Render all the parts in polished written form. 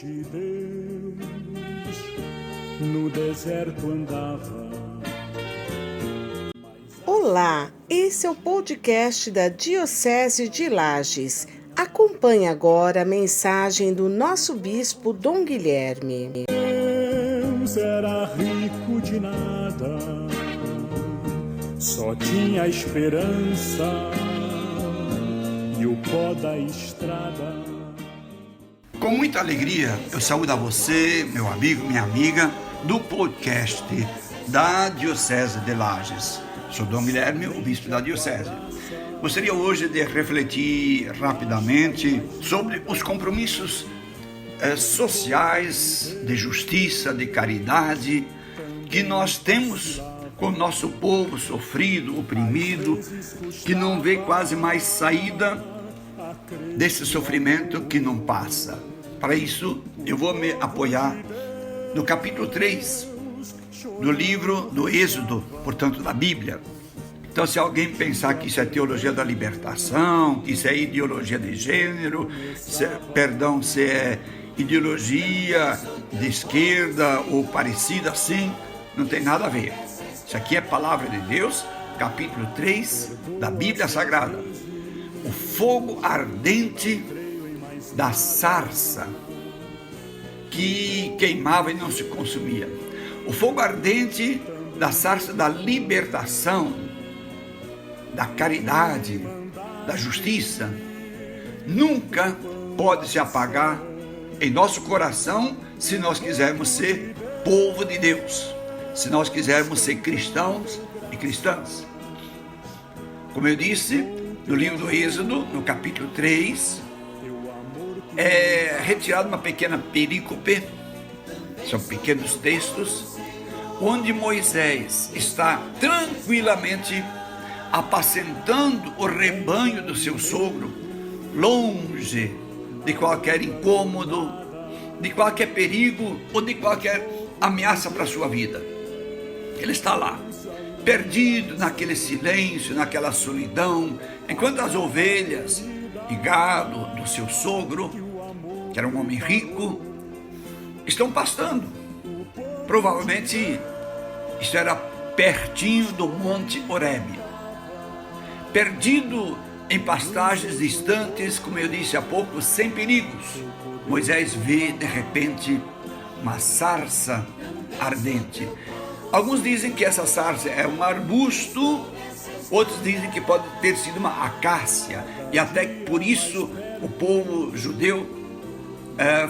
de Deus, no deserto andava. Olá, esse é o podcast da Diocese de Lages. Acompanhe agora a mensagem do nosso bispo Dom Guilherme. Deus era rico de nada, só tinha esperança e o pó da estrada. Com muita alegria, eu saúdo a você, meu amigo, minha amiga, do podcast da Diocese de Lages. Sou Dom Guilherme, o bispo da Diocese. Gostaria hoje de refletir rapidamente sobre os compromissos sociais, de justiça, de caridade, que nós temos com o nosso povo sofrido, oprimido, que não vê quase mais saída desse sofrimento que não passa. Para isso, eu vou me apoiar no capítulo 3 do livro do Êxodo, portanto, da Bíblia. Então, se alguém pensar que isso é teologia da libertação, que isso é ideologia de gênero, se é ideologia de esquerda ou parecida assim, não tem nada a ver. Isso aqui é palavra de Deus, capítulo 3 da Bíblia Sagrada. O fogo ardente da sarça que queimava e não se consumia. O fogo ardente da sarça da libertação, da caridade, da justiça, nunca pode se apagar em nosso coração se nós quisermos ser povo de Deus, se nós quisermos ser cristãos e cristãs. Como eu disse, no livro do Êxodo, no capítulo 3, é retirado uma pequena perícope, são pequenos textos, onde Moisés está tranquilamente apacentando o rebanho do seu sogro, longe de qualquer incômodo, de qualquer perigo ou de qualquer ameaça para a sua vida. Ele está lá, perdido naquele silêncio, naquela solidão, enquanto as ovelhas e gado do seu sogro, que era um homem rico, estão pastando. Provavelmente isso era pertinho do Monte Horebe. Perdido em pastagens distantes, como eu disse há pouco, sem perigos, Moisés vê de repente uma sarça ardente. Alguns dizem que essa sarça é um arbusto, outros dizem que pode ter sido uma acácia, e até por isso o povo judeu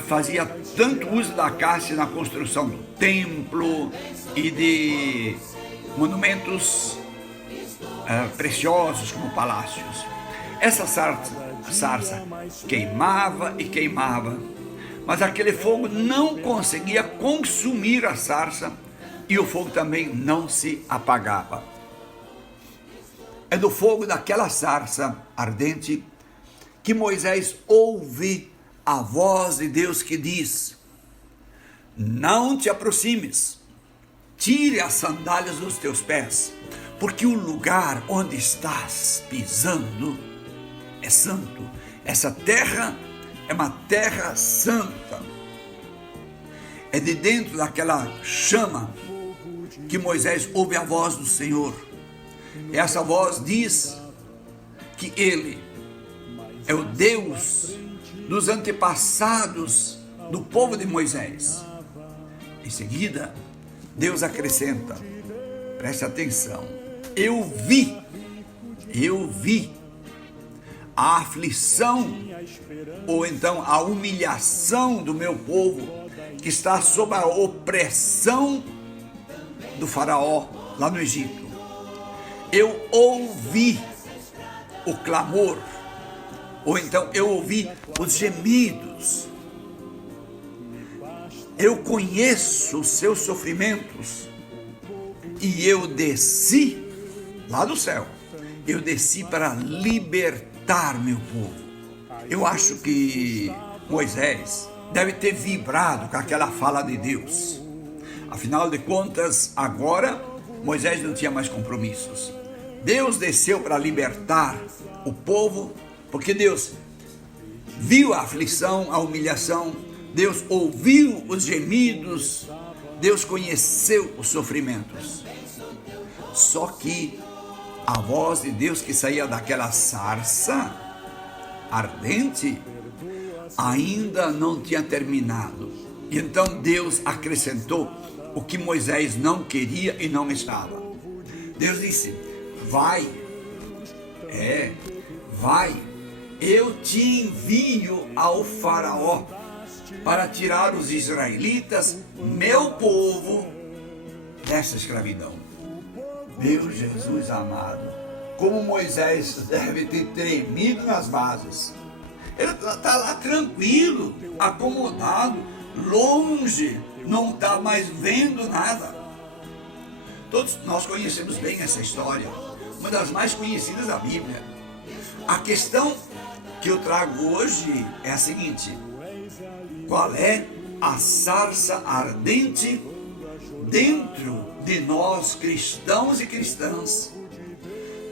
fazia tanto uso da acácia na construção do templo e de monumentos preciosos como palácios. Essa sarça queimava e queimava, mas aquele fogo não conseguia consumir a sarça e o fogo também não se apagava. É do fogo daquela sarça ardente que Moisés ouve a voz de Deus que diz: não te aproximes, tire as sandálias dos teus pés, porque o lugar onde estás pisando é santo. Essa terra é uma terra santa. É de dentro daquela chama que Moisés ouve a voz do Senhor. E essa voz diz que Ele é o Deus dos antepassados do povo de Moisés. Em seguida, Deus acrescenta, preste atenção, eu vi a aflição, ou então a humilhação do meu povo, que está sob a opressão do faraó lá no Egito. Eu ouvi o clamor, ou então eu ouvi os gemidos. Eu conheço os seus sofrimentos e eu desci lá do céu. Eu desci para libertar meu povo. Eu acho que Moisés deve ter vibrado com aquela fala de Deus. Afinal de contas, agora Moisés não tinha mais compromissos. Deus desceu para libertar o povo, porque Deus viu a aflição, a humilhação Deus ouviu os gemidos, Deus conheceu os sofrimentos. Só que a voz de Deus que saía daquela sarça ardente ainda não tinha terminado. E então Deus acrescentou o que Moisés não queria e não estava. Deus disse: vai, vai, eu te envio ao faraó para tirar os israelitas, meu povo, dessa escravidão. Meu Jesus amado, como Moisés deve ter tremido nas bases. Ele está lá tranquilo, acomodado, longe, não está mais vendo nada. Todos nós conhecemos bem essa história, uma das mais conhecidas da Bíblia. A questão que eu trago hoje é a seguinte: qual é a sarça ardente dentro de nós, cristãos e cristãs,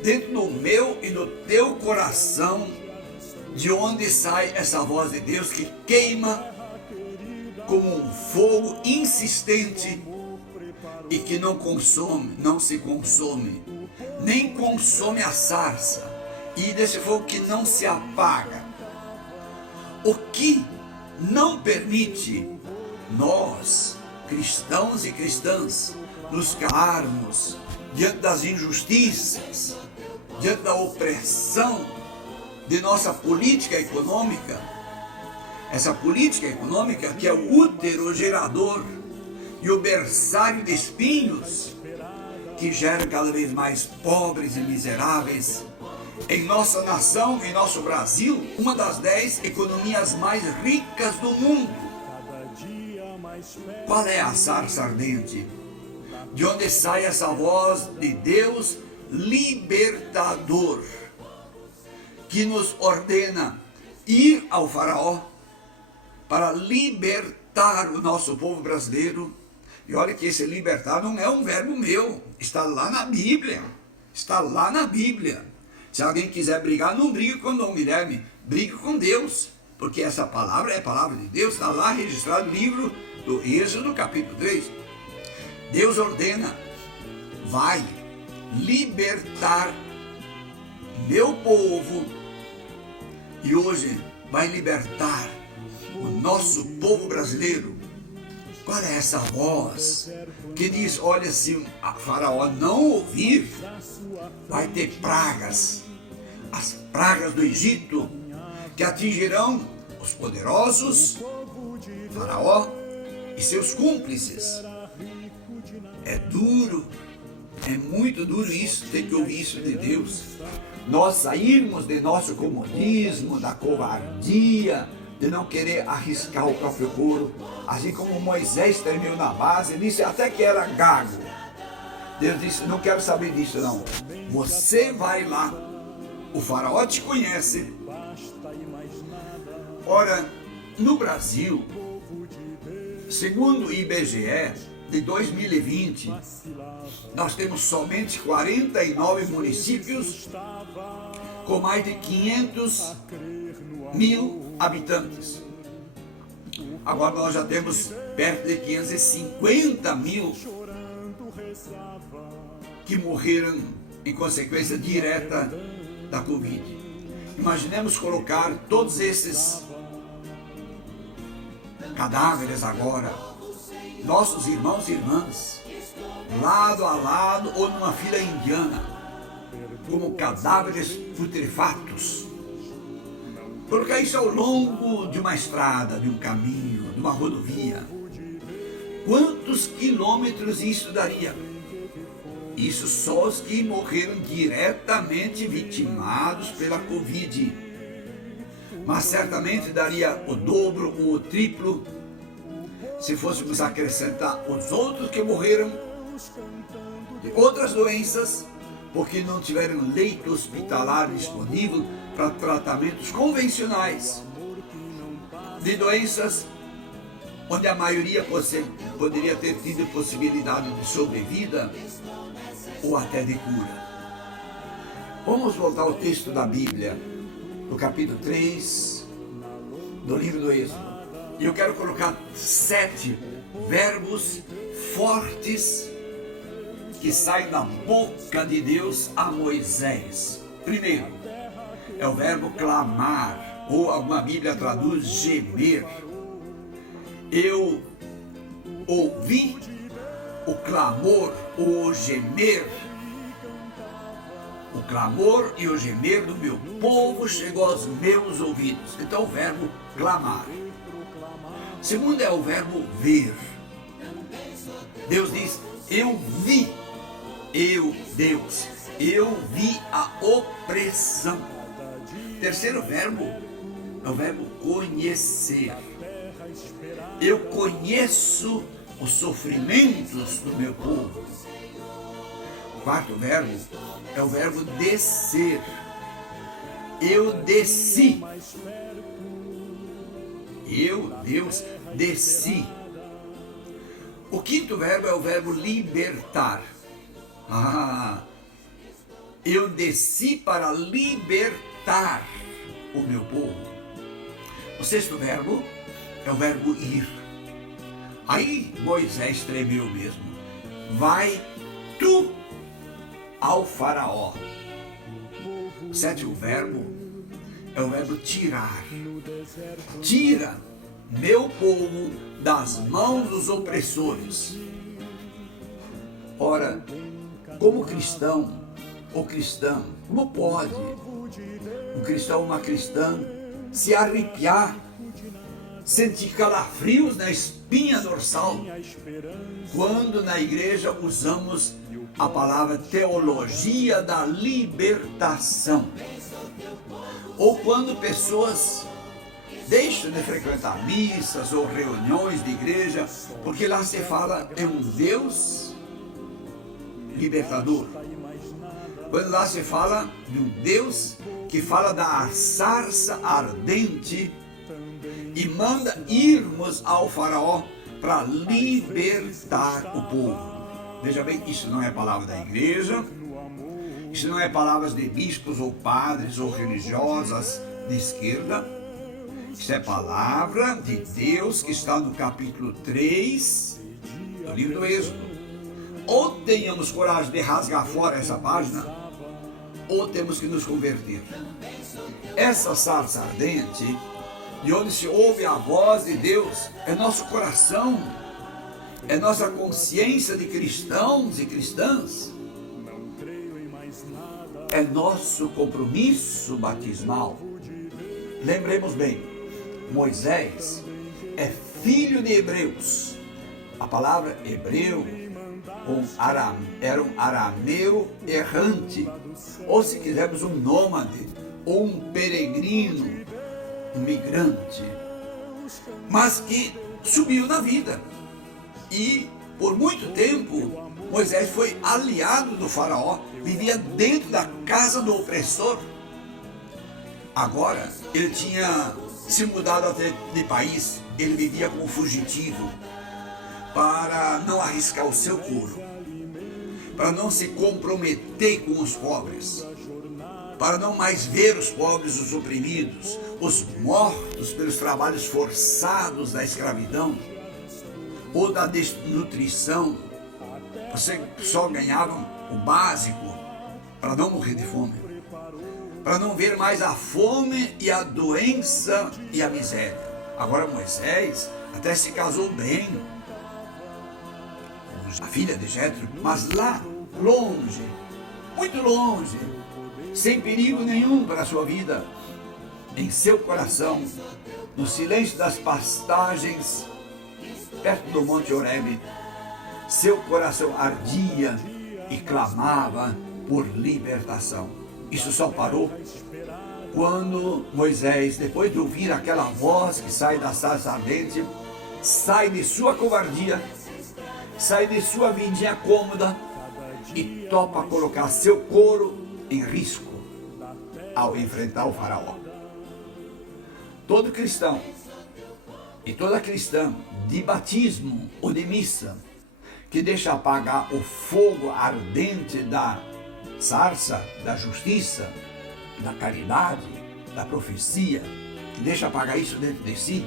dentro do meu e do teu coração, de onde sai essa voz de Deus que queima como um fogo insistente e que não se consome, nem consome a sarça, e desse fogo que não se apaga. O que não permite nós, cristãos e cristãs, nos calarmos diante das injustiças, diante da opressão de nossa política econômica, essa política econômica que é o útero gerador e o berçário de espinhos que gera cada vez mais pobres e miseráveis. Em nossa nação, em nosso Brasil, uma das 10 economias mais ricas do mundo. Qual é a sarça ardente? De onde sai essa voz de Deus libertador, que nos ordena ir ao faraó para libertar o nosso povo brasileiro. E olha que esse libertar não é um verbo meu, está lá na Bíblia, está lá na Bíblia. Se alguém quiser brigar, não brigue com Dom Guilherme, brigue com Deus, porque essa palavra é a palavra de Deus, está lá registrado no livro do Êxodo, capítulo 3. Deus ordena: vai libertar meu povo, e hoje vai libertar o nosso povo brasileiro. Qual é essa voz que diz: olha, se a Faraó não ouvir, vai ter pragas, as pragas do Egito, que atingirão os poderosos, Faraó e seus cúmplices. É duro, é muito duro isso, tem que ouvir isso de Deus. Nós sairmos de nosso comodismo, da covardia, de não querer arriscar o próprio couro, assim como Moisés terminou na base, disse até que era gago. Deus disse: não quero saber disso não, você vai lá, o faraó te conhece. Ora, no Brasil, segundo o IBGE, de 2020, nós temos somente 49 municípios com mais de 500 mil habitantes. Agora nós já temos perto de 550 mil que morreram em consequência direta da Covid. Imaginemos colocar todos esses cadáveres agora, nossos irmãos e irmãs, lado a lado ou numa fila indiana, como cadáveres putrefatos. Colocar isso ao longo de uma estrada, de um caminho, de uma rodovia. Quantos quilômetros isso daria? Isso só os que morreram diretamente vitimados pela Covid. Mas certamente daria o dobro ou o triplo se fôssemos acrescentar os outros que morreram de outras doenças, porque não tiveram leito hospitalar disponível para tratamentos convencionais de doenças onde a maioria poderia ter tido possibilidade de sobrevida ou até de cura. Vamos voltar ao texto da Bíblia, no capítulo 3 do livro do Êxodo. E eu quero colocar 7 verbos fortes que saem da boca de Deus a Moisés. Primeiro, é o verbo clamar, ou alguma Bíblia traduz gemer. Eu ouvi o clamor, o gemer. O clamor e o gemer do meu povo chegou aos meus ouvidos. Então o verbo clamar. Segundo é o verbo ver. Deus diz, eu vi, Deus, eu vi a opressão. Terceiro verbo é o verbo conhecer. Eu conheço os sofrimentos do meu povo. O quarto verbo é o verbo descer. Eu desci. Eu, Deus, desci. O quinto verbo é o verbo libertar. Eu desci para libertar o meu povo. O sexto verbo é o verbo ir. Aí Moisés tremeu mesmo. Vai tu ao faraó. O sétimo verbo é o verbo tirar. Tira meu povo das mãos dos opressores. Ora, como cristão ou cristã, como pode um cristão ou uma cristã se arrepiar, sentir calafrios na espinha dorsal, quando na igreja usamos a palavra teologia da libertação? Ou quando pessoas deixam de frequentar missas ou reuniões de igreja, porque lá se fala em um Deus libertador. Quando lá se fala de um Deus que fala da sarça ardente e manda irmos ao faraó para libertar o povo. Veja bem, isso não é palavra da igreja, isso não é palavras de bispos ou padres ou religiosas de esquerda. Isso é palavra de Deus que está no capítulo 3 do livro do Êxodo. Ou tenhamos coragem de rasgar fora essa página, ou temos que nos converter. Essa sarça ardente, de onde se ouve a voz de Deus, é nosso coração, é nossa consciência de cristãos e cristãs, é nosso compromisso batismal. Lembremos bem, Moisés é filho de hebreus. A palavra hebreu era um arameu errante, ou se quisermos um nômade, ou um peregrino, um migrante, mas que subiu na vida. E por muito tempo Moisés foi aliado do faraó, vivia dentro da casa do opressor. Agora ele tinha se mudado até de país, ele vivia como fugitivo, para não arriscar o seu couro, para não se comprometer com os pobres, para não mais ver os pobres, os oprimidos, os mortos pelos trabalhos forçados da escravidão ou da desnutrição. Você só ganhava o básico para não morrer de fome, para não ver mais a fome e a doença e a miséria. Agora Moisés até se casou bem com a filha de Jetro, mas lá longe, muito longe, sem perigo nenhum para a sua vida, em seu coração, no silêncio das pastagens, perto do Monte Horebe, seu coração ardia e clamava por libertação. Isso só parou quando Moisés, depois de ouvir aquela voz que sai da sarça ardente, sai de sua covardia, sai de sua vidinha cômoda e topa colocar seu couro em risco ao enfrentar o faraó. Todo cristão e toda cristã de batismo ou de missa que deixa apagar o fogo ardente da sarça, da justiça, da caridade, da profecia, que deixa apagar isso dentro de si,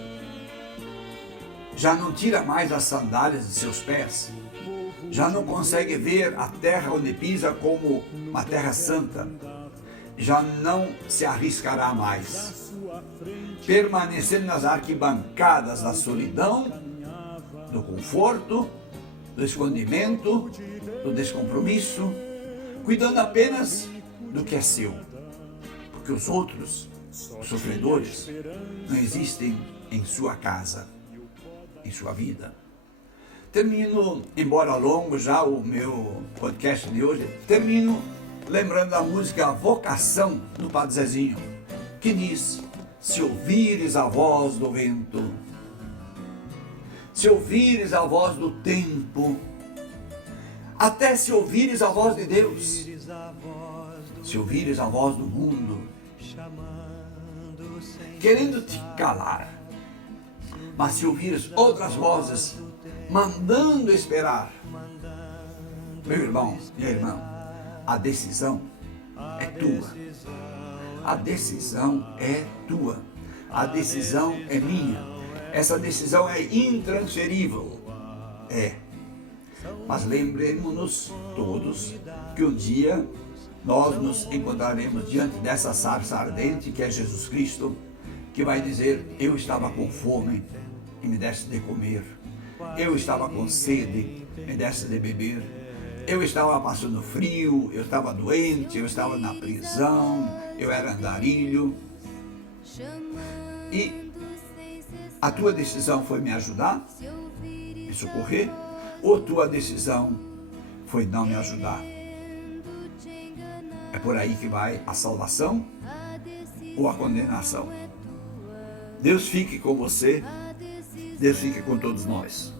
já não tira mais as sandálias de seus pés, já não consegue ver a terra onde pisa como uma terra santa, já não se arriscará mais, permanecendo nas arquibancadas da solidão, do conforto, do escondimento, do descompromisso, cuidando apenas do que é seu, porque os outros, os sofredores, não existem em sua casa, em sua vida. Termino, embora longo já o meu podcast de hoje, termino lembrando a música Vocação do Padre Zezinho, que diz: se ouvires a voz do vento, se ouvires a voz do tempo, até se ouvires a voz de Deus, se ouvires a voz do mundo, querendo te calar, mas se ouvires outras vozes, mandando esperar, meu irmão, minha irmã, a decisão é tua. A decisão é tua. A decisão é minha. Essa decisão é intransferível. É. Mas lembremos-nos todos que um dia nós nos encontraremos diante dessa sarça ardente que é Jesus Cristo, que vai dizer: eu estava com fome e me deste de comer. Eu estava com sede, me deste de beber. Eu estava passando frio, eu estava doente, eu estava na prisão, eu era andarilho. E a tua decisão foi me ajudar, me socorrer, ou tua decisão foi não me ajudar? É por aí que vai a salvação ou a condenação. Deus fique com você, Deus fique com todos nós.